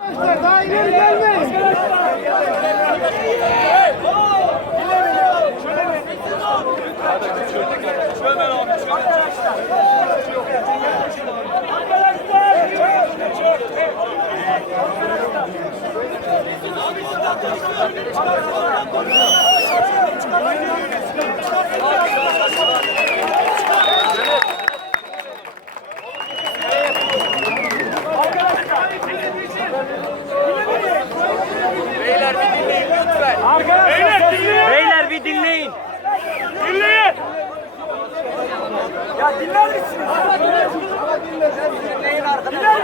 Daha ileri gelmeyin. Beyler dinleyin. Beyler bir dinleyin. Dinleyin. Ya dinler misiniz? Dinleyin arkadaşlar.